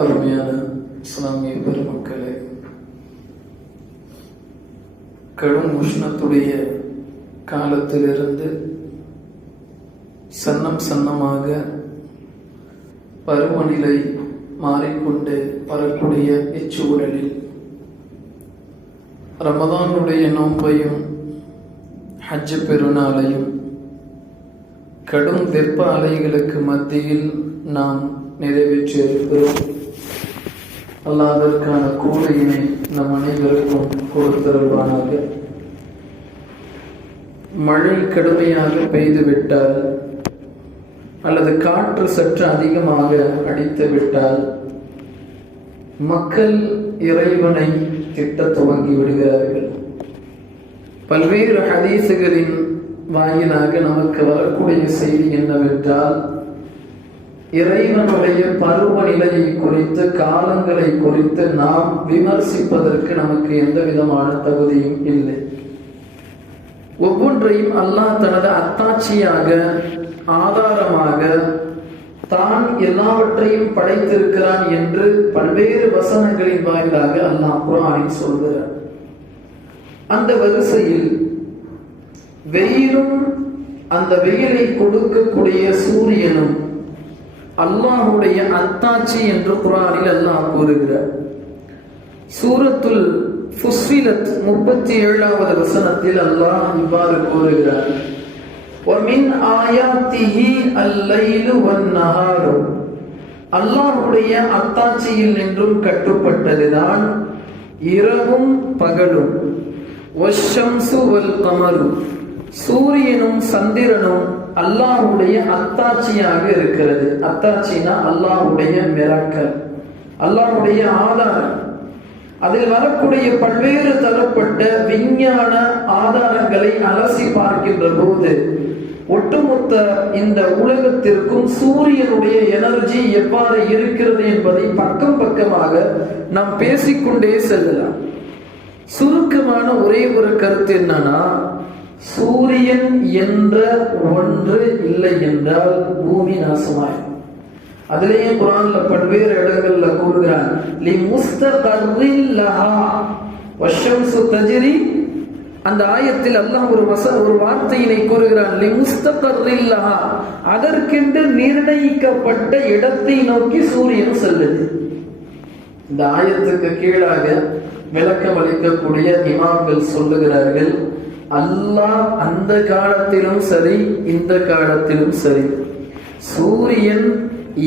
அருமையான இஸ்லாமிய பெருமக்களே கடும் உஷ்ணத்துடைய காலத்திலிருந்து சன்னம் சன்னமாக பருவநிலை மாறிக்கொண்டு வரக்கூடிய இச்சூழலில் ரமதானுடைய நோன்பையும் ஹஜ் பெருநாளையும் கடும் வெப்ப அலைகளுக்கு மத்தியில் நாம் நிறைவேற்றியிருக்கிறோம். அல்லாஹ் அதற்கான கூலியினை நம் அனைவருக்கும் கொடுத்தருள்வானாக மழை கடுமையாக பெய்துவிட்டால் அல்லது காற்று சற்று அதிகமாக அடித்து விட்டால் மக்கள் இறைவனை திட்ட துவங்கி விடுகிறார்கள். பல்வேறு ஹதீசுகளின் வாயிலாக நமக்கு வரக்கூடிய செய்தி என்னவென்றால் இறைவனுடைய பருவநிலையை குறித்து காலங்களை குறித்து நாம் விமர்சிப்பதற்கு நமக்கு எந்த விதமான தகுதியும் இல்லை. ஒவ்வொன்றையும் அல்லாஹ் தனது அத்தாட்சியாக ஆதாரமாக தான் எல்லாவற்றையும் படைத்திருக்கிறான் என்று பல்வேறு வசனங்களின் வாயிலாக அல்லாஹ் குரானில் சொல்கிறார் அந்த வரிசையில் வெயிலும் அந்த வெயிலை கொடுக்கக்கூடிய சூரியனும் அல்லாஹுடைய அத்தாட்சி என்று குரானில் அல்லாஹ் கூறுகிறார் சூரத்துல் ஃபுஸ்விலத் முப்பத்தி ஏழாவது வசனத்தில் அல்லாஹ் இவ்வாறு கூறுகிறார் وَمِنْ آيَاتِهِ اللَّيْلُ وَالنَّهَارُ அல்லாஹ்வுடைய அத்தாட்சியில் நின்றும் கட்டுப்பட்டதுதான் இரவும் பகலும் வஷம்சு வல் கமரு சூரியனும் சந்திரனும் அல்லாஹுடைய அத்தாட்சியாக இருக்கிறது. அத்தாட்சினா அல்லாஹுடைய மிராக்கல். அல்லாஹுடைய ஆதாரம். அதில் வரக்கூடிய பல்வேறு தரப்பட்ட விஞ்ஞான ஆதாரங்களை அலசி பார்க்கின்ற போது ஒட்டுமொத்த இந்த உலகத்திற்கும் சூரியனுடைய எனர்ஜி எவ்வாறு இருக்கிறது என்பதை பக்கம் பக்கமாக நாம் பேசிக்கொண்டே செல்லலாம். சுருக்கமான ஒரே ஒரு கருத்து என்னன்னா சூரியன் என்ற ஒன்று இல்லை என்றால் பூமி நாசமாய் அதிலேயே குரான்ல பல்வேறு இடங்கள்ல கூறுகிறான் லி முஸ்தகர்ரில் லஹா வஷம்சு தஜ்ரி. அந்த ஆயத்தில் அல்லாஹ் ஒரு வச ஒரு வார்த்தையினை கூறுகிறான் லி முஸ்த லஹா. அதற்கென்று நிர்ணயிக்கப்பட்ட இடத்தை நோக்கி சூரியன் செல்லுது. இந்த ஆயத்துக்கு கீழாக விளக்கம் அளிக்கக்கூடிய இமாம்கள் சொல்லுகிறார்கள் அல்லாஹ் அந்த காலத்திலும் சரி இந்த காலத்திலும் சரி. சூரியன்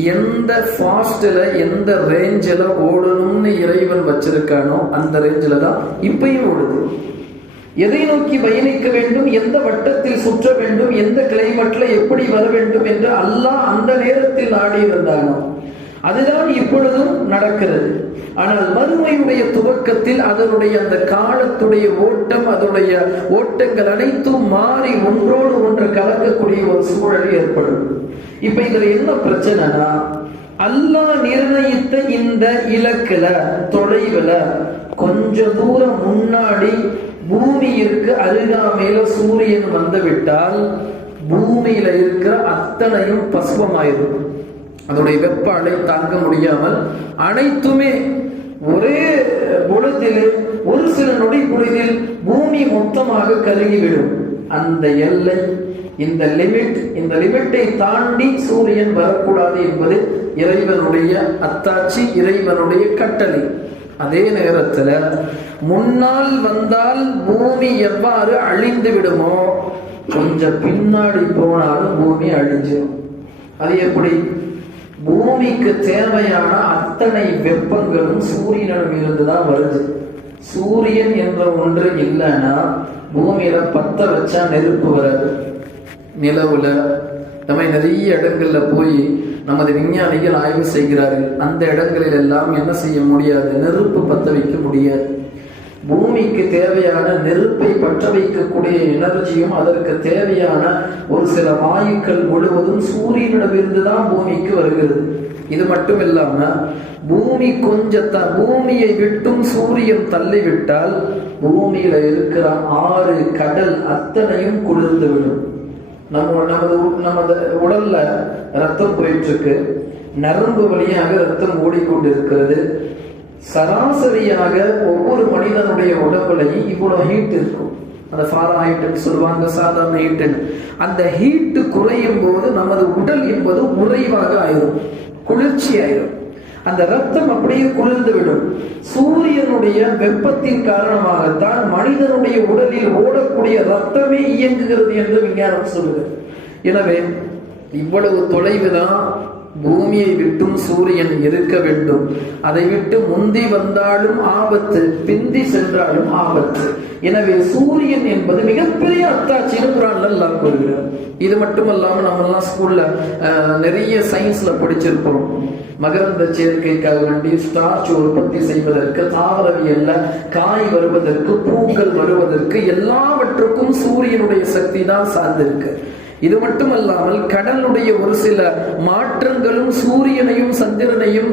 எந்த ஃபாஸ்ட்ல எந்த ரேஞ்சில் ஓடணும்னு இறைவன் வச்சிருக்கானோ அந்த ரேஞ்சில் தான் இப்பயும் ஓடுது. எதை நோக்கி பயணிக்க வேண்டும் எந்த வட்டத்தில் சுற்ற வேண்டும் எந்த கிளைமேட்ல எப்படி வர வேண்டும் என்று அல்லாஹ் அந்த நேரத்தில் ஆடி வந்தானோ அதுதான் இப்பொழுதும் நடக்கிறது. ஆனால் மறுமையுடைய துவக்கத்தில் அதனுடைய அந்த காலத்துடைய ஓட்டம் அதனுடைய ஓட்டங்கள் அனைத்தும் மாறி ஒன்றோடு ஒன்று கலக்கக்கூடிய ஒரு சூழல் ஏற்படும். இப்ப இதுல என்ன பிரச்சனைனா அல்லாஹ் நிர்ணயித்த இந்த இலக்குல தொலைவுல கொஞ்ச தூரம் முன்னாடி பூமியிற்கு அருகாமையில சூரியன் வந்து விட்டால் பூமியில இருக்கிற அத்தனையும் பசுவமாயிரும். அதனுடைய வெப்ப அலை தாங்க முடியாமல் அனைத்துமே ஒரே பொழுதில் ஒரு சில நொடி பொழுதில் பூமி மொத்தமாக கருகிவிடும். அந்த எல்லை இந்த லிமிட் இந்த லிமிட்டை தாண்டி சூரியன் வரக்கூடாது என்பது இறைவனுடைய அத்தாட்சி இறைவனுடைய கட்டளை. அதே நேரத்துல முன்னால் வந்தால் பூமி எவ்வாறு அழிந்து விடுமோ கொஞ்சம் பின்னாடி போனாலும் பூமி அழிஞ்சிடும் அது எப்படி? பூமிக்கு தேவையான அத்தனை வெப்பங்களும் சூரியனிடம் இருந்துதான் வருது. சூரியன் என்ற ஒன்று இல்லைன்னா பூமியில பத்த வச்சா நெருப்பு வராது. நிலவுல. நம்ம நிறைய இடங்கள்ல போய் நமது விஞ்ஞானிகள் ஆய்வு செய்கிறார்கள். அந்த இடங்களில் எல்லாம் என்ன செய்ய முடியாது? நெருப்பு பத்த வைக்க முடியாது. பூமிக்கு தேவையான நெருப்பை பற்ற வைக்கக்கூடிய எனர்ஜியும் அதற்கு தேவையான ஒரு சில வாயுக்கள் முழுவதும் சூரியனிடமிருந்து தான் பூமிக்கு வருகிறது. இது மட்டும் இல்லாம பூமி கொஞ்சத்த பூமியை விட்டும் சூரியன் தள்ளிவிட்டால் பூமியில இருக்கிற ஆறு கடல் அத்தனையும் குளிர்ந்து விடும் நம்ம நமது நமது உடல்ல ரத்தம் போயிட்டு இருக்கு. நரம்பு வழியாக ரத்தம் ஓடிக்கொண்டிருக்கிறது. சராசரியாக ஒவ்வொரு மனிதனுடைய உடம்புலையும் இவ்வளவு ஹீட் இருக்கும். அந்த ஃபாரா ஹீட்டுன்னு சொல்லுவாங்க சாதாரண ஹீட்டுன்னு அந்த ஹீட்டு குறையும் போது நமது உடல் என்பது உறைவாக ஆயிரும் குளிர்ச்சி ஆயிரும். அந்த ரத்தம் அப்படியே குளிர்ந்து விடும் சூரியனுடைய வெப்பத்தின் காரணமாகத்தான் மனிதனுடைய உடலில் ஓடக்கூடிய ரத்தமே இயங்குகிறது என்று விஞ்ஞானம் சொல்லுது. எனவே இவ்வளவு தொலைவு தான் பூமியை விட்டும் சூரியன் இருக்க வேண்டும். அதை விட்டு முந்தி வந்தாலும் ஆபத்து பிந்தி சென்றாலும் ஆபத்து. எனவே சூரியன் என்பது மிகப்பெரிய அத்தாட்சின்னு குரான்ல எல்லாம் கூறுகிறார். இது மட்டுமல்லாம நம்ம எல்லாம் ஸ்கூல்ல நிறைய சயின்ஸ்ல படிச்சிருப்போம். மகரந்த சேர்க்கைக்காக வேண்டி ஸ்டார்ச் உற்பத்தி செய்வதற்கு தாவரவியல்ல காய் வருவதற்கு பூக்கள் வருவதற்கு எல்லாவற்றுக்கும் சூரியனுடைய சக்தி தான் சார்ந்திருக்கு. இது மட்டுமல்லாமல் கடலுடைய ஒரு சில மாற்றங்களும் சூரியனையும் சந்திரனையும்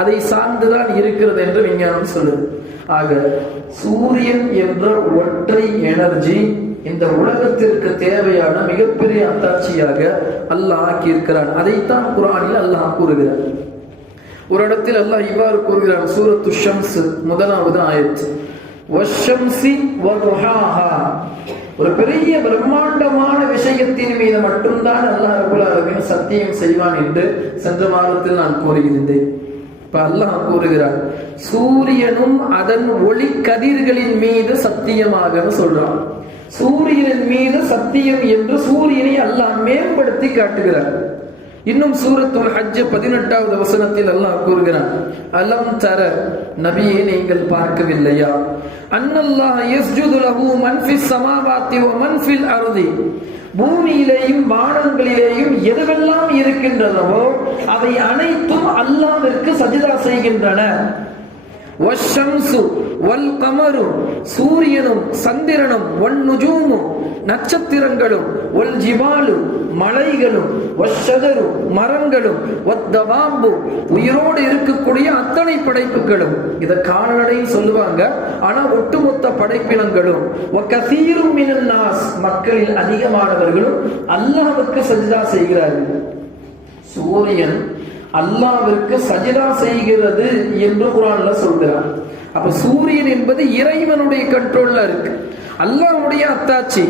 அதை சார்ந்துதான் இருக்கிறது என்று விஞ்ஞானம் சொல்லுது. ஆக சூரியன் என்ற ஒற்றை எனர்ஜி இந்த உலகத்திற்கு தேவையான மிகப்பெரிய அத்தாட்சியாக அல்லாஹ் ஆக்கியிருக்கிறான். அதைத்தான் குரானில் அல்லாஹ் கூறுகிறார். ஒரு இடத்தில் அல்லாஹ் இவ்வாறு கூறுகிறான். சூரத்து ஷம்ஸ் முதலாவது ஆயிடுச்சு ஒரு பெரிய பிரம்மாண்டமான விஷயத்தின் மீது மட்டும்தான் அல்லாஹ் ரபுல் ஆலமீன் சத்தியம் செய்வான் என்று சென்ற மாதத்தில் நான் கூறுகின்றேன். இப்ப அல்லாஹ் கூறுகிறார் சூரியனும் அதன் ஒளி கதிர்களின் மீது சத்தியமாக சொல்றான். சூரியனின் மீது சத்தியம் என்று சூரியனை அல்லாஹ் மேம்படுத்தி காட்டுகிறார். இன்னும் சூரத்துல் ஹஜ் பதினெட்டாவது வசனத்தில் அல்லாஹ் கூறுகிறான் அலம் தர நபியை நீங்கள் பார்க்கவில்லையா? அன்னல்லாஹ் யஸ்ஜுது லஹு மன் ஃபிஸ் ஸமாவாத்தி வ மன் ஃபில் அர்தி. பூமியிலேயும் வானங்களிலேயும் எதுவெல்லாம் இருக்கின்றனவோ அவை அனைத்தும் அல்லாஹ்விற்கு சஜிதா செய்கின்றன. வஷம்சு வல் கமரும் சூரியனும் சந்திரனும் ஒன் நுஜூமும் நட்சத்திரங்களும் ஒல் ஜிபாலு மலைகளும் வஷதரு மரங்களும் ஒத்தவாம்பு உயிரோடு இருக்கக்கூடிய அத்தனை படைப்புகளும். இத கால்நடை சொல்லுவாங்க. ஆனா ஒட்டுமொத்த படைப்பினங்களும் கசீரும் நாஸ் மக்களில் அதிகமானவர்களும் அல்லாஹ்வுக்கு சஜிதா செய்கிறார்கள். சூரியன் அல்லாவிற்கு சஜிதா செய்கிறது என்று குரான்ல சொல்கிறார் அப்ப சூரியன் என்பது இறைவனுடைய கண்ட்ரோல்ல இருக்கு. அல்லாவுடைய அத்தாட்சி.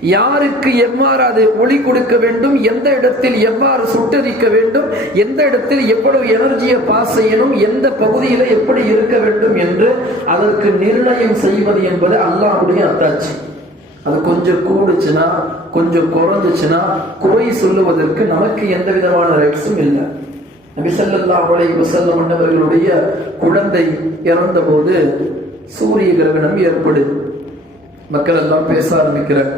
யாருக்கு எவ்வாறு அது ஒளி கொடுக்க வேண்டும் எந்த இடத்தில் எவ்வாறு சுட்டரிக்க வேண்டும் எந்த இடத்தில் எவ்வளவு எனர்ஜியை பாஸ் செய்யணும் எந்த பகுதியில எப்படி இருக்க வேண்டும் என்று அதற்கு நிர்ணயம் செய்வது என்பது அல்லாஹ்வுடைய அத்தாட்சி. அது கொஞ்சம் கூடுச்சுன்னா கொஞ்சம் குறைஞ்சிச்சுன்னா குறை சொல்லுவதற்கு நமக்கு எந்த விதமான ரைட்ஸும் இல்லை. நபி ஸல்லல்லாஹு அலைஹி வஸல்லம் குழந்தை இறந்தபோது சூரிய கிரகணம் ஏற்படுது. மக்கள் எல்லாம் பேச ஆரம்பிக்கிறார்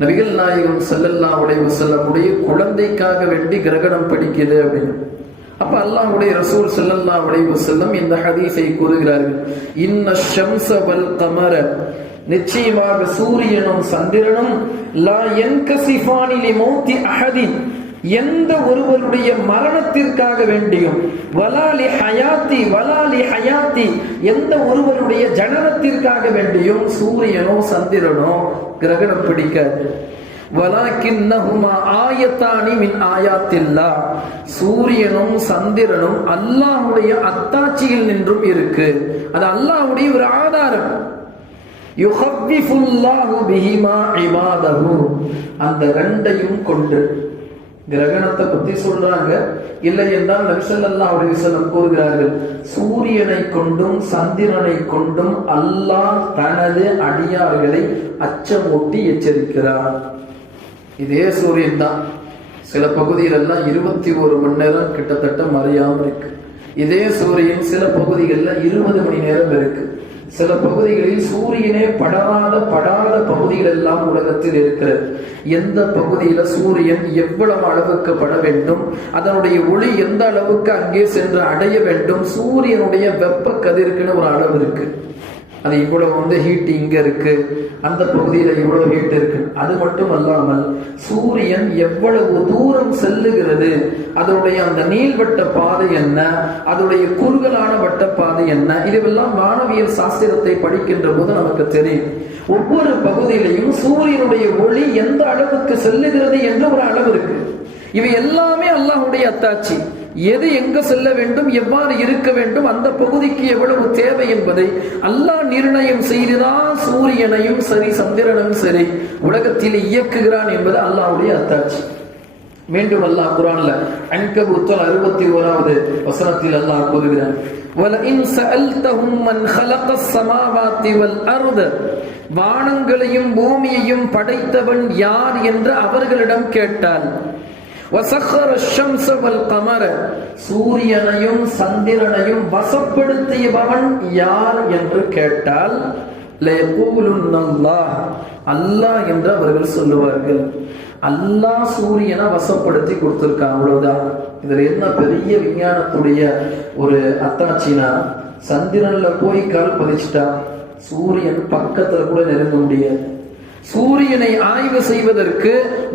நபிகள் நாயகம் செல்லல்லா உடைய செல்லமுடைய குழந்தைக்காக வேண்டி கிரகணம் பிடிக்குது அப்படின்னு. அப்ப அல்லாஹுடைய ரசூல் செல்லல்லா உடைய செல்லம் இந்த ஹதீஸை கூறுகிறார்கள். இன்ன ஷம்ஸ வல் கமர. நிச்சயமாக சூரியனும் சந்திரனும் லா என்கசிஃபானி மௌத்தி அஹதின். எந்த ஒருவருடைய மரணத்திற்காக வேண்டியும் வலாலி ஹயாத்தி வலாலி ஹயாத்தி எந்த ஒருவருடைய ஜனனத்திற்காக வேண்டியும் சூரியனோ சந்திரனோ கிரகணம் பிடிக்காது. மின் ஆயாத்தில்லா. சூரியனும் சந்திரனும் அல்லாஹுடைய அத்தாட்சியில் நின்றும் இருக்கு. அது அல்லாஹுடைய ஒரு ஆதாரம். அந்த ரெண்டையும் கொண்டு கிரகணத்தை பத்தி சொல்றாங்க. இல்லை என்றால் நபிசல்லா அலிசல்லம் கூறுகிறார்கள் சூரியனை கொண்டும் சந்திரனை கொண்டும் அல்லாஹ் தனது அடியார்களை அச்சமூட்டி எச்சரிக்கிறார். இதே சூரியன் தான். சில பகுதிகளெல்லாம் இருபத்தி ஒரு மணி நேரம் கிட்டத்தட்ட மறையாம இருக்கு. இதே சூரியன் சில பகுதிகளில் இருபது மணி நேரம் இருக்கு. சில பகுதிகளில் சூரியனே படராத படாத பகுதிகள் எல்லாம் உலகத்தில் இருக்கிறது. எந்த பகுதியில சூரியன் எவ்வளவு அளவுக்கு பட வேண்டும் அதனுடைய ஒளி எந்த அளவுக்கு அங்கே சென்று அடைய வேண்டும் சூரியனுடைய வெப்ப கதிர்க்குன்னு ஒரு அளவு இருக்கு. அது இவ்வளவு வந்து ஹீட் இங்கே இருக்குது அந்த பகுதியில் இவ்வளவு ஹீட் இருக்கு. அது மட்டும் அல்லாமல் சூரியன் எவ்வளவு தூரம் செல்லுகிறது அதனுடைய அந்த நீள்வட்ட பாதை என்ன அதனுடைய குறுகலான வட்ட பாதை என்ன இதுவெல்லாம் வானவியல் சாஸ்திரத்தை படிக்கின்ற போது நமக்கு தெரியும். ஒவ்வொரு பகுதியிலையும் சூரியனுடைய ஒளி எந்த அளவுக்கு செல்லுகிறது என்ற ஒரு அளவு இருக்கு. இவை எல்லாமே அல்லாஹுடைய அத்தாட்சி. எது எங்க செல்ல வேண்டும் எவ்வாறு இருக்க வேண்டும் அந்த பகுதிக்கு எவ்வளவு தேவை என்பதை அல்லாஹ் நிர்ணயம் செய்துதான் சூரியனையும் சரி சந்திரனும் சரி உலகத்தில் இயக்குகிறான் என்பது அல்லாஹ்வுடைய அத்தாட்சி மீண்டும் அல்லாஹ் குரான்ல அன்கபுத்தல் அறுபத்தி ஓராவது வசனத்தில் அல்லாஹ் கூறுகிறான் وَلَئِنْ سَأَلْتَهُمْ مَنْ خَلَقَ السَّمَاوَاتِ وَالْأَرْضَ வானங்களையும் பூமியையும் படைத்தவன் யார் என்று அவர்களிடம் கேட்டால் وَسَخَّرَ الشَّمْسَ وَالْقَمَرَ சூரியனையும் சந்திரனையும் வசப்படுத்தியவன் யார் என்று கேட்டால் அல்லாஹ் என்று அவர்கள் சொல்லுவார்கள். அல்லாஹ் சூரியனை வசப்படுத்தி கொடுத்திருக்கான் அவ்வளவுதான் இதுல என்ன பெரிய விஞ்ஞானத்துடைய ஒரு அத்தாச்சினா சந்திரன்ல போய் கால் பதிச்சுட்டா சூரியன் பக்கத்துல கூட நெருங்க முடியாது. சூரியனை ஆய்வு செய்வதற்கு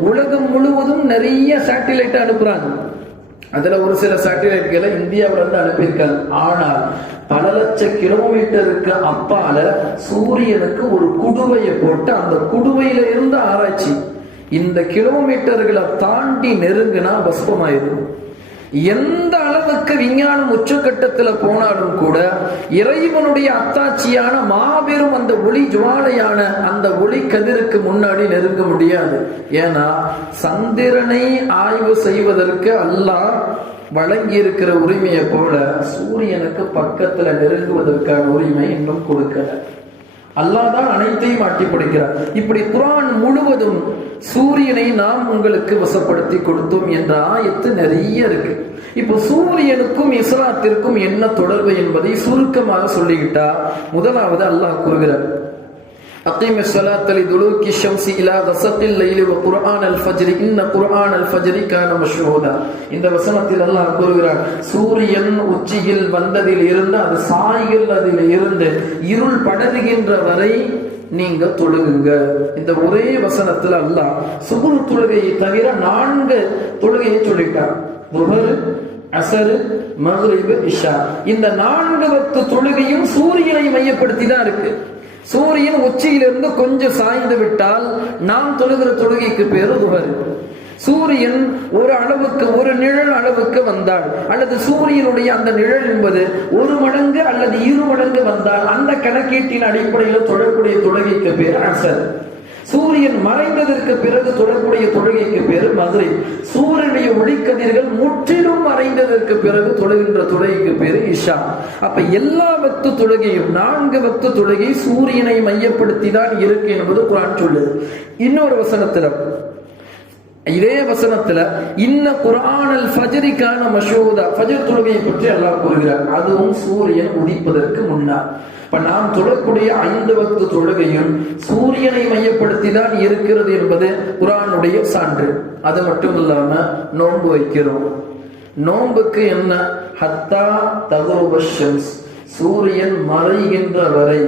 உலகம் முழுவதும் நிறைய சேட்டிலைட் அனுப்புறாங்க. அதுல ஒரு சில சேட்டிலைட்களை இந்தியாவில இருந்து அனுப்பியிருக்காங்க. ஆனால் பல லட்ச கிலோமீட்டருக்கு அப்பால சூரியனுக்கு ஒரு குடுவையை போட்டு அந்த குடுவையில இருந்து ஆராய்ச்சி. இந்த கிலோமீட்டர்களை தாண்டி நெருங்கினா பஸ்பமாயிரும். எந்த அளவுக்கு விஞ்ஞானம் உச்சக்கட்டத்தில் போனாலும் கூட இறைவனுடைய அத்தாட்சியான மாபெரும் அந்த ஒளி ஜுவாலையான அந்த ஒளி கதிருக்கு முன்னாடி நெருங்க முடியாது. ஏன்னா சந்திரனை ஆய்வு செய்வதற்கு அல்லாஹ் வழங்கி இருக்கிற உரிமையை போல சூரியனுக்கு பக்கத்துல நெருங்குவதற்கான உரிமை இன்னும் கொடுக்கல. அல்லாஹ் தான் அனைத்தையும் ஆட்டி படைக்கிறார். இப்படி குரான் முழுவதும் சூரியனை நாம் உங்களுக்கு வசப்படுத்தி கொடுத்தோம் என்ற ஆயத்து நிறைய இருக்கு. இப்போ சூரியனுக்கும் இஸ்லாத்திற்கும் என்ன தொடர்பு என்பதை சுருக்கமாக சொல்லிக்கிட்டா முதலாவது அல்லாஹ் கூறுகிறார். أقيم الصلاة لدلوك الشمس إلى غسق الليل وقرآن الفجر إن قرآن الفجر كان مشهودا இந்த வசனத்தில் அல்லாஹ் கூறுகிறார் சூரியன் உச்சியில் வந்ததில் இருந்து அது சாய்கள் அதில் இருந்து இருள் படருகின்ற வரை நீங்க தொழுகுங்க இந்த ஒரே வசனத்துல அல்லாஹ் சுகுர் தொழுகையை தவிர நான்கு தொழுகையை சொல்லிட்டார் துஹர் அசரு மக்ரிப் இஷா இந்த நான்கு வக்து தொழுகையும் சூரியனை மையப்படுத்தி தான் இருக்கு சூரியன் உச்சியிலிருந்து கொஞ்சம் சாய்ந்து விட்டால் நாம் தொழுகிற தொழுகைக்கு பேரு துகர் சூரியன் ஒரு அளவுக்கு ஒரு நிழல் அளவுக்கு வந்தால் அல்லது சூரியனுடைய அந்த நிழல் என்பது ஒரு மடங்கு அல்லது இரு மடங்கு வந்தால் அந்த கணக்கீட்டின் அடிப்படையில் தொழக்கூடிய தொழுகைக்கு பேர் அசர் சூரியன் மறைந்ததற்கு பிறகு தொடர்புடைய தொழுகைக்கு பேரு மதுரை. சூரியனுடைய ஒளிக்கதிர்கள் முற்றிலும் மறைந்ததற்கு பிறகு தொழுகின்ற தொழுகைக்கு பேரு இஷா. அப்ப எல்லா வக்து தொழுகையும் நான்கு வக்து தொழுகை சூரியனை மையப்படுத்தி தான் இருக்கு என்பது குரான் சொல்லுது. இன்னொரு வசனத்துல இதே வசனத்துல இன்ன குரானல் ஃபஜரிக்கான மஷூதா. ஃபஜர் தொழுகையை பற்றி அல்லாஹ் கூறுகிறார். அதுவும் சூரியன் உதிப்பதற்கு முன்னால். இப்ப நாம் தொழக்கூடிய ஐந்து வக்து தொழுகையும் சூரியனை மையப்படுத்தி தான் இருக்கிறது என்பது குரானுடைய சான்று. அது மட்டும் இல்லாம நோன்பு வைக்கிறோம். நோன்புக்கு என்ன? ஹத்தா தகுபஷன்ஸ் சூரியன் மறைகின்ற வரை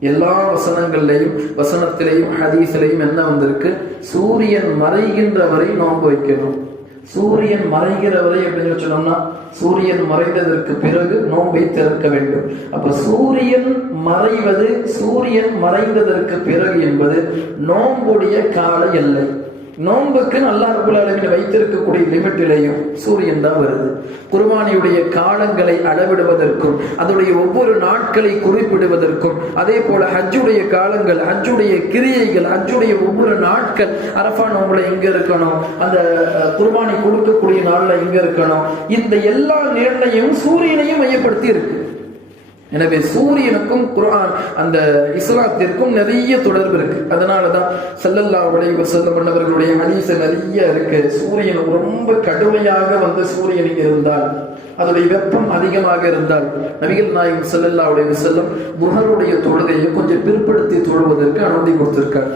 எல்லா வசனங்கள்லையும் வசனத்திலையும் ஹதீஸ்லையும் என்ன வந்திருக்கு? சூரியன் மறைகின்ற வரை நோன்பு வைக்கணும். சூரியன் மறைகிற வரை அப்படின்னு சொன்னோம்னா சூரியன் மறைந்ததற்கு பிறகு நோன்பை திறக்க வேண்டும். அப்ப சூரியன் மறைவது சூரியன் மறைந்ததற்கு பிறகு என்பது நோன்புடைய கால எல்லை. நோன்புக்கு நல்லா ரபுல் அளவில் வைத்திருக்கக்கூடிய லிமிட்டிலையும் சூரியன் தான் வருது. குர்பானியுடைய காலங்களை அளவிடுவதற்கும் அதனுடைய ஒவ்வொரு நாட்களை குறிப்பிடுவதற்கும் அதே போல ஹஜ்ஜுடைய காலங்கள் ஹஜ்ஜுடைய கிரியைகள் ஹஜ்ஜுடைய ஒவ்வொரு நாட்கள் அரஃபா நோம்புல எங்க இருக்கணும்? அந்த அஹ், குர்பானி கொடுக்கக்கூடிய நாள்ல எங்க இருக்கணும்? இந்த எல்லா நிர்ணயம் சூரியனையும் மையப்படுத்தி இருக்கு. எனவே சூரியனுக்கும் குரான் அந்த இஸ்லாத்திற்கும் நிறைய தொடர்பு இருக்கு. அதனாலதான் செல்லல்லா உடைய செல்ல பண்ணவர்களுடைய அனீச நிறைய இருக்கு. சூரியன் ரொம்ப கடுமையாக வந்து சூரியன் இருந்தால் அதோடைய வெப்பம் அதிகமாக இருந்தால் நபிகள் நாயகம் செல்லல்லா உடைய செல்லம் புகருடைய தொழுகையை கொஞ்சம் பிற்படுத்தி தொழுவதற்கு அனுமதி கொடுத்திருக்கார்.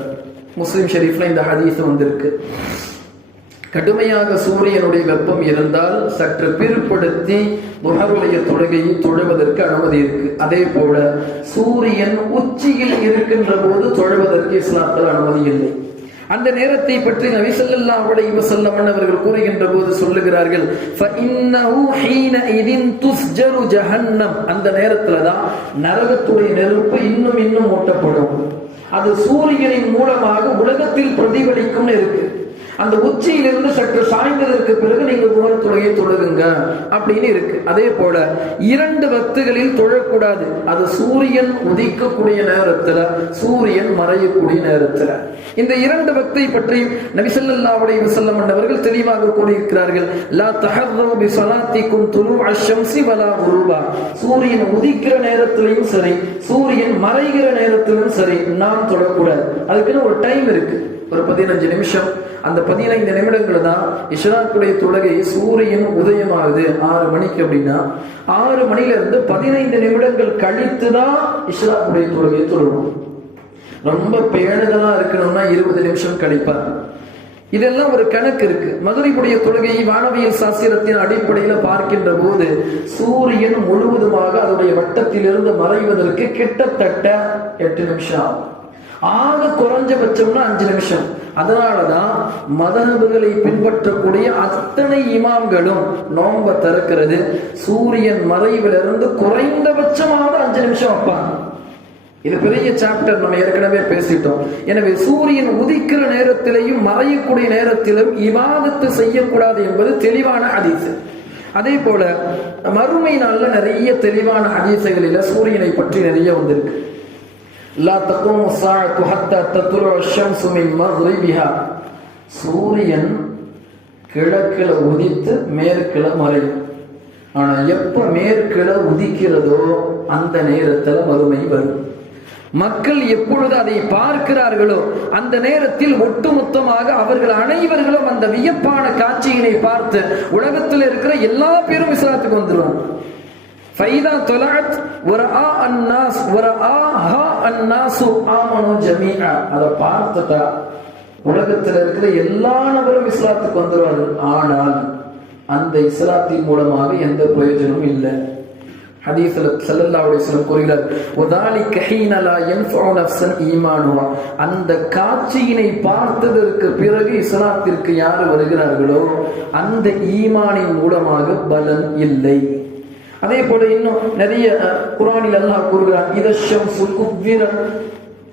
முஸ்லிம் ஷெரீஃப்ல இந்த ஹதீஸ் வந்திருக்கு. கடுமையாக சூரியனுடைய வெப்பம் இருந்தால் சற்று பிற்படுத்தி முகவுடைய தொழுகையை தொழுவதற்கு அனுமதி இருக்கு. அதே போல சூரியன் உச்சியில் இருக்கின்ற போது தொழுவதற்கு இஸ்லாத்தில் அனுமதி இல்லை. அந்த நேரத்தை பற்றி நபிசல்லா உடைய இவசல்லமன் அவர்கள் கூறுகின்ற போது சொல்லுகிறார்கள் அந்த நேரத்துல தான் நரகத்துடைய நெருப்பு இன்னும் இன்னும் ஓட்டப்படும் அது சூரியனின் மூலமாக உலகத்தில் பிரதிபலிக்கும் இருக்கு. அந்த உச்சியிலிருந்து சற்று சாய்ந்ததற்கு பிறகு நீங்க துவரத்துறையை தொழுகுங்க அப்படின்னு இருக்கு. அதே போல இரண்டு வத்துகளில் தொழக்கூடாது. அது சூரியன் உதிக்கக்கூடிய நேரத்துல சூரியன் மறையக்கூடிய நேரத்துல. இந்த இரண்டு வக்தை பற்றி நபிசல்லாவுடைய விசல்லம் வஸல்லம் அவர்கள் தெளிவாக கூறியிருக்கிறார்கள். லா தஹர்ரு பி சலாத்திக்கும் துரு அஷம்சி வலா உருவா சூரியன் உதிக்கிற நேரத்திலையும் சரி சூரியன் மறைகிற நேரத்திலும் சரி நாம் தொடக்கூடாது அதுக்குன்னு ஒரு டைம் இருக்கு. ஒரு பதினஞ்சு நிமிஷம். அந்த பதினைந்து நிமிடங்கள் தான் இஷ்ராக்குடைய தொழுகை சூரியன் உதயமாகுது. ஆறு மணிக்கு அப்படின்னா ஆறு மணில இருந்து பதினைந்து நிமிடங்கள் கழித்து தான் இஷ்ராக்குடைய தொழுகையை தொழுவோம் ரொம்ப பேணுதலா இருக்கணும்னா இருபது நிமிஷம் கழிப்பார் இதெல்லாம் ஒரு கணக்கு இருக்கு. மதுரைக்குடைய தொழுகையை வானவியல் சாஸ்திரத்தின் அடிப்படையில பார்க்கின்ற போது சூரியன் முழுவதுமாக அதனுடைய வட்டத்திலிருந்து மறைவதற்கு கிட்டத்தட்ட எட்டு நிமிஷம் ஆகும். ஆக குறைஞ்சபட்சம்னா அஞ்சு நிமிஷம். அதனாலதான் மதனபுகளை பின்பற்றக்கூடிய அத்தனை இமாம்களும் நோம்ப திறக்கிறது. சூரியன் மறைவிலிருந்து குறைந்தபட்சமாக அஞ்சு நிமிஷம் வைப்பாங்க. இது பெரிய சாப்டர் நம்ம ஏற்கனவே பேசிட்டோம். எனவே சூரியன் உதிக்கிற நேரத்திலையும் மறையக்கூடிய நேரத்திலும் இவாதத்து செய்யக்கூடாது என்பது தெளிவான அதிசு அதே போல மறுமை நாள்ல நிறைய தெளிவான ஹதீசுகளில சூரியனை பற்றி நிறைய வந்திருக்கு. லா தக்கும் சாஅத்து ஹத்தா தத்லுஅ அஷம்சு மின் சூரியன் கிழக்கில உதித்து மேற்கில மறையும். ஆனா எப்ப மேற்கில உதிக்கிறதோ அந்த நேரத்துல மறுமை வரும். மக்கள் எப்பொழுது அதை பார்க்கிறார்களோ அந்த நேரத்தில் ஒட்டுமொத்தமாக அவர்கள் அனைவர்களும் அந்த வியப்பான காட்சியினை பார்த்து உலகத்தில் இருக்கிற எல்லா பேரும் இஸ்லாத்துக்கு வந்துடுவாங்க ஃபைதா தொலாத் ஒரு ஆ அன்னாஸ் ஒரு ஆ ஹா அன்னாசு ஆமனு ஜமீஆ அதை பார்த்துட்டா உலகத்தில் இருக்கிற எல்லா நபரும் இஸ்லாத்துக்கு வந்துடுவார்கள் ஆனால் அந்த இஸ்லாத்தின் மூலமாக எந்த பிரயோஜனமும் இல்லை. ஹதீஸ்ல ஸல்லல்லாஹு அலைஹி வஸல்லம் கூறுகிறார் உதாலி ஹீன லா யன்ஃபஉ நஃப்ஸன் அந்த காட்சியினை பார்த்ததற்கு பிறகு இஸ்லாத்திற்கு யார் வருகிறார்களோ அந்த ஈமானின் மூலமாக பலன் இல்லை. அதே போல இன்னும் நிறைய குரானில் அல்லாஹ் கூறுகிறான் இதம் சுக்குவிரம்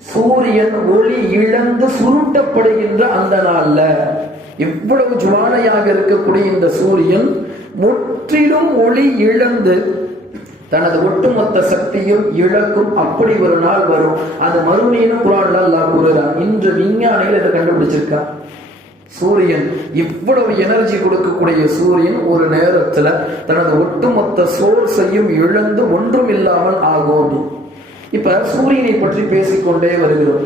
சூரியன் ஒளி இழந்து சுருட்டப்படுகின்ற அந்த நாள்ல எவ்வளவு ஜுவானையாக இருக்கக்கூடிய இந்த சூரியன் முற்றிலும் ஒளி இழந்து தனது ஒட்டுமொத்த சக்தியும் இழக்கும் அப்படி ஒரு நாள் வரும். அது மறுமையினும் குரான் அல்லாஹ் கூறுகிறான் இன்று விஞ்ஞானிகள் இதை கண்டுபிடிச்சிருக்கான் சூரியன் இவ்வளவு எனர்ஜி கொடுக்கக்கூடிய சூரியன் ஒரு நேரத்துல தனது ஒட்டுமொத்த சோர்ஸையும் இழந்து ஒன்றும் இல்லாமல் ஆகும் இப்ப சூரியனை பற்றி பேசிக்கொண்டே வருகிறோம்.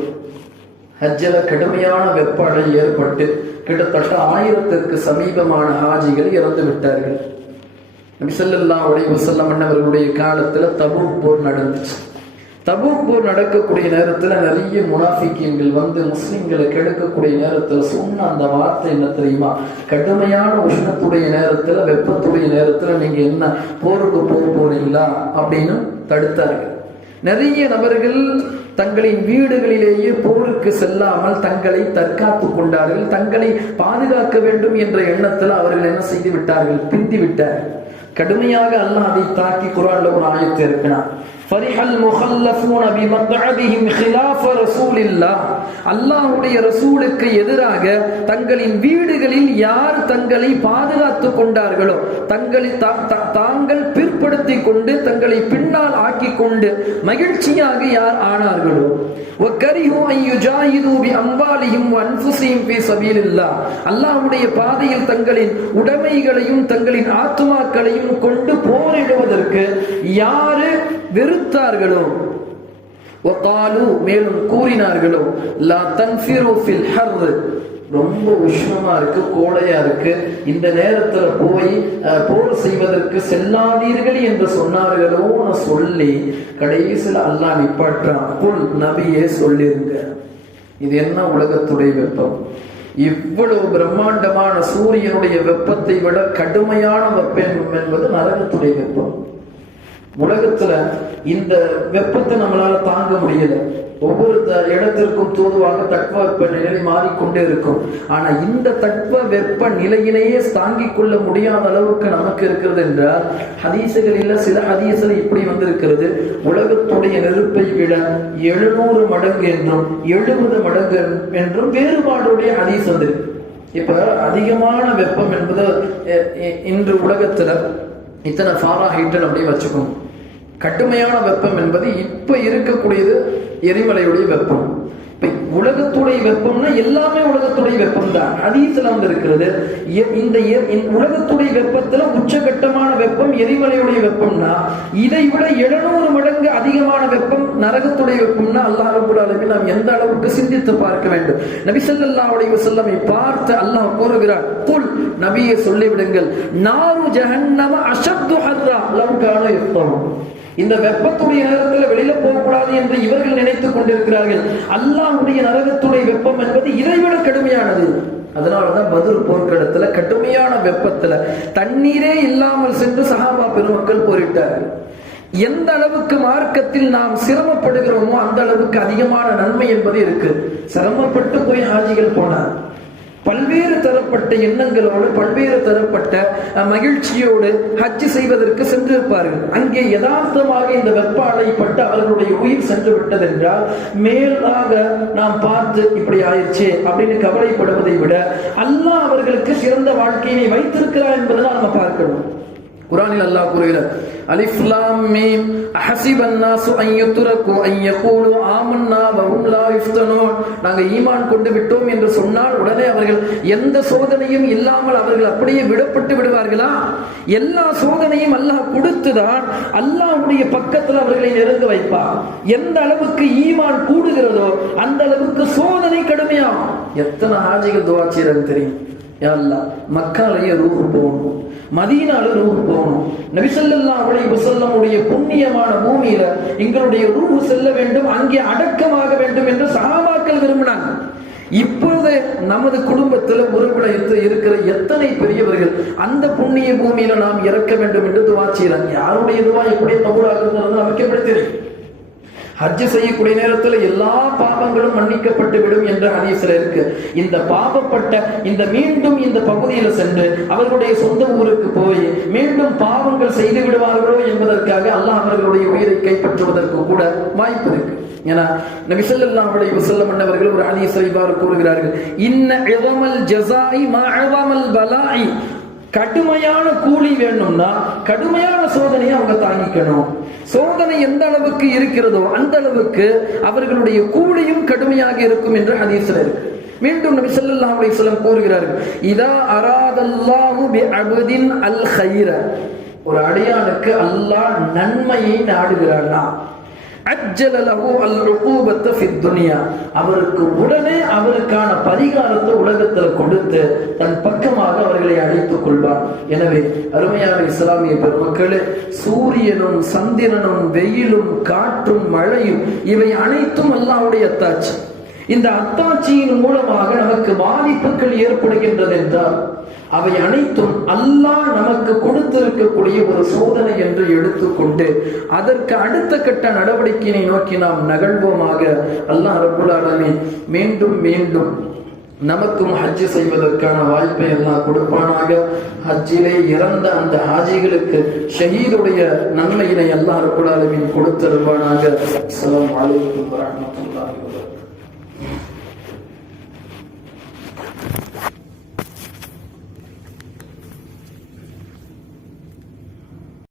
ஹஜ்ஜில கடுமையான வெப்ப அலை ஏற்பட்டு கிட்டத்தட்ட ஆயிரத்திற்கு சமீபமான ஹாஜிகள் இறந்து விட்டார்கள். நபிசல்லாஹ் உடைய வசல்லம் அவர்களுடைய காலத்துல தபு போர் நடந்துச்சு. தபூக் நடக்கக்கூடிய நேரத்துல நிறைய முனாஃபிக்கியங்கள் வந்து முஸ்லிம்களை கெடுக்கக்கூடிய நேரத்துல சொன்ன அந்த வார்த்தை என்ன தெரியுமா? கடுமையான உஷ்ணத்துடைய நேரத்துல வெப்பத்துடைய நேரத்துல நீங்க என்ன போருக்கு போக போறீங்களா? அப்படின்னு தடுத்தார்கள். நிறைய நபர்கள் தங்களின் வீடுகளிலேயே போருக்கு செல்லாமல் தங்களை தற்காத்துக் கொண்டார்கள் தங்களை பாதுகாக்க வேண்டும் என்ற எண்ணத்தில் அவர்கள் என்ன செய்து விட்டார்கள்? பிரித்து விட்டார்கள். கடுமையாக அல்லாஹ் அதை தாக்கி குரான்ல ஒரு ஆயத்தை இருக்கிறான். فرح المخلفون بمقعدهم خلاف رسول الله அல்லாஹ்வுடைய ரசூலுக்கு எதிராக தங்களின் வீடுகளில் யார் தங்களை பாதுகாத்துக் கொண்டார்களோ தங்களை தா- தா- தாங்கள் பிற்படுத்திக் கொண்டு தங்களை பின்னால் ஆக்கிக் கொண்டு மகிழ்ச்சியாக யார் ஆனார்களோ وَكَرِهُوا أَن يُجَاهِدُوا بِأَمْوَالِهِمْ وَأَنفُسِهِمْ فِي سَبِيلِ اللَّهِ அல்லாஹ்வுடைய பாதையில் தங்களின் உடைமைகளையும் தங்களின் ஆத்துமாக்களையும் கொண்டு போரிடுவதற்கு யாரு வெறுத்தார்களோ وقالوا மேலும் கூறினார்களோ லா தன்ஃபிரு ஃபில் ஹர்ர் ரொம்ப உஷ்ணமா இருக்கு கோடையா இருக்கு இந்த நேரத்துல போய் அஹ், போர் செய்வதற்கு செல்லாதீர்கள் என்று சொன்னார்களோன்னு சொல்லி கடைசியில் அல்லாஹ் நிப்பாட்டுறான் புல் நபியே சொல்லிருங்க இது என்ன உலகத்துடைய வெப்பம் இவ்வளவு பிரம்மாண்டமான சூரியனுடைய வெப்பத்தை விட கடுமையான வெப்பம் என்பது நரகத்துடைய வெப்பம் உலகத்துல இந்த வெப்பத்தை நம்மளால தாங்க முடியல. ஒவ்வொரு இடத்திற்கும் தூதுவாக தட்ப வெப்ப நிலை மாறிக்கொண்டே இருக்கும். ஆனா இந்த தட்ப வெப்ப நிலையிலேயே தாங்கிக் கொள்ள முடியாத அளவுக்கு நமக்கு இருக்கிறது என்றால் ஹதீசுகளில் சில ஹதீசுகள் இப்படி வந்திருக்கிறது. உலகத்துடைய நெருப்பை விட எழுநூறு மடங்கு என்றும் எழுபது மடங்கு என்றும் வேறுபாடுடைய ஹதீஸ் வந்திருக்கு இப்ப அதிகமான வெப்பம் என்பது இன்று உலகத்துல இத்தனை ஃபாரா ஹீட்டர் அப்படியே வச்சுக்கணும். கடுமையான வெப்பம் என்பது இப்போ இருக்கக்கூடியது எரிமலையுடைய வெப்பம். உலகத்துடைய வெப்பம்னா எல்லாமே உலகத்துடைய வெப்பம் தான் ஹதீஸ்ல வந்து இருக்கிறது இந்த உலகத்துடைய வெப்பத்துல உச்சகட்டமான வெப்பம் எரிமலையுடைய வெப்பம்னா இதை விட எழுநூறு மடங்கு அதிகமான வெப்பம் நரகத்துடைய வெப்பம்னா அல்லாஹ் ரப்பல் ஆலமீன் நாம் எந்த அளவுக்கு சிந்தித்து பார்க்க வேண்டும். நபி ஸல்லல்லாஹு அலைஹி பார்த்து அல்லாஹ் கூறுகிறார் புல் நபியை சொல்லிவிடுங்கள் நாரு ஜஹன்னம அசப்து ஹர்ரா. லவ் கான யஃப்கஹூன் இந்த வெப்பத்துடைய நேரத்தில் வெளியில போகக்கூடாது என்று இவர்கள் நினைத்துக் கொண்டிருக்கிறார்கள். அல்லாஹ் அல்லாஹுடைய நரகத்துடைய வெப்பம் என்பது இதைவிட கடுமையானது. அதனாலதான் பதில் போர்க்களத்துல கடுமையான வெப்பத்துல தண்ணீரே இல்லாமல் சென்று சஹாபா பெருமக்கள் போரிட்டார்கள் எந்த அளவுக்கு மார்க்கத்தில் நாம் சிரமப்படுகிறோமோ அந்த அளவுக்கு அதிகமான நன்மை என்பது இருக்கு. சிரமப்பட்டு போய் ஹாஜிகள் போனார். பல்வேறு தரப்பட்ட எண்ணங்களோடு பல்வேறு தரப்பட்ட மகிழ்ச்சியோடு ஹஜ் செய்வதற்கு சென்றிருப்பார்கள். அங்கே யதார்த்தமாக இந்த வெப்ப அலைப்பட்டு அவர்களுடைய உயிர் சென்று விட்டதென்றால் மேலாக நாம் பார்த்து இப்படி ஆயிடுச்சு அப்படின்னு கவலைப்படுவதை விட அல்லாஹ் அவர்களுக்கு சிறந்த வாழ்க்கையினை வைத்திருக்கிறார் என்பதை நம்ம பார்க்கணும். குரானில் அல்லாஹ் கூறுகிறார் அலிஃப் லாம் மீம் அஹஸிபன் நாசு அன் யுத்ரகு ஆமன்னா வஹும் லா யுஃப்தனூன். நாங்க ஈமான் கொண்டு விட்டோம் என்று சொன்னால் உடனே அவர்கள் எந்த சோதனையும் இல்லாமல் அவர்கள் அப்படியே விடப்பட்டு விடுவார்களா? எல்லா சோதனையும் அல்லாஹ் கொடுத்துதான் அல்லாஹ்வுடைய பக்கத்தில் அவர்களை நெருங்க வைப்பார் எந்த அளவுக்கு ஈமான் கூடுகிறதோ அந்த அளவுக்கு சோதனை கடுமையாகும். எத்தனை ஆஜிக துவாச்சியரன் தெரியும்? யா அல்லாஹ் மக்காலேயே ரூபு போகணும். மதீனால ரூஹ் போகணும் நபிசல்லா அவளை வஸல்லமுடைய புண்ணியமான பூமியில எங்களுடைய ரூஹ் செல்ல வேண்டும் அங்கே அடக்கமாக வேண்டும் என்று சகாபாக்கள் விரும்பினாங்க. இப்பொழுது நமது குடும்பத்தில் உறவிட இருக்கிற எத்தனை பெரியவர்கள் அந்த புண்ணிய பூமியில நாம் இறக்க வேண்டும் என்று துவா செய்யறாங்க யாருடைய துவா எப்படி கபூலாகிறது நமக்கு எப்படி தெரியும்? ஹஜ் செய்யக்கூடிய நேரத்தில் எல்லா பாவங்களும் மன்னிக்கப்பட்டு விடும் என்ற ஹதீஸ்ல இருக்கு. இந்த பாவப்பட்ட இந்த மீண்டும் இந்த பகுதியில சென்று அவர்களுடைய சொந்த ஊருக்கு போய் மீண்டும் பாவங்கள் செய்து விடுவார்களோ என்பதற்காக அல்லாஹ் அவர்களுடைய உயிரை கைப்பற்றுவதற்கு கூட வாய்ப்பு இருக்கு. ஏன்னா நபி ஸல்லல்லாஹு அலைஹி வஸல்லம் ஒரு ஹதீஸை இவ்வாறு கூறுகிறார்கள். இன்ன இழமல் ஜஸாஇ மா இழமல் பலாஇ கடுமையான கூலி வேணும்னா கடுமையான சோதனையை அவங்க தாங்கிக்கணும். சோதனை எந்த அளவுக்கு இருக்கிறதோ அந்த அளவுக்கு அவர்களுடைய கூலியும் கடுமையாக இருக்கும் என்று ஹதீஸ்ல இருக்கு. மீண்டும் நபி ஸல்லல்லாஹு அலைஹி வஸல்லம் கூறுகிறார்கள் இதா அராதல்லாஹு பி அபதின் அல் ஒரு அடியானுக்கு அல்லாஹ் நன்மையை நாடுகிறானா அவருக்கு உடனே அவருக்கான பரிகாரத்தை உலகத்துல கொடுத்து தன் பக்கமாக அவர்களை அழைத்துக் கொள்வார். எனவே அருமையான இஸ்லாமிய பெருமக்களே சூரியனும் சந்திரனும் வெயிலும் காற்றும் மழையும் இவை அனைத்தும் அல்லாவுடைய அத்தாட்சி. இந்த அத்தாட்சியின் மூலமாக நமக்கு பாதிப்புகள் ஏற்படுகின்றது என்றால் அவை அனைத்தும் அல்லாஹ் நமக்கு கொடுத்திருக்கக்கூடிய ஒரு சோதனை என்று எடுத்துக்கொண்டு அதற்கு அடுத்த கட்ட நடவடிக்கையை நோக்கி நாம் நகழ்வோமாக. அல்லாஹ் ரபுல் மீண்டும் மீண்டும் நமக்கும் ஹஜ் செய்வதற்கான வாய்ப்பை எல்லாம் கொடுப்பானாக. ஹஜ்ஜிலே இறந்த அந்த ஹாஜிகளுக்கு ஷஹீதுடைய நன்மையினை எல்லா ரபுல் ஆலமீன் கொடுத்தருவானாக அஸ்ஸலாமு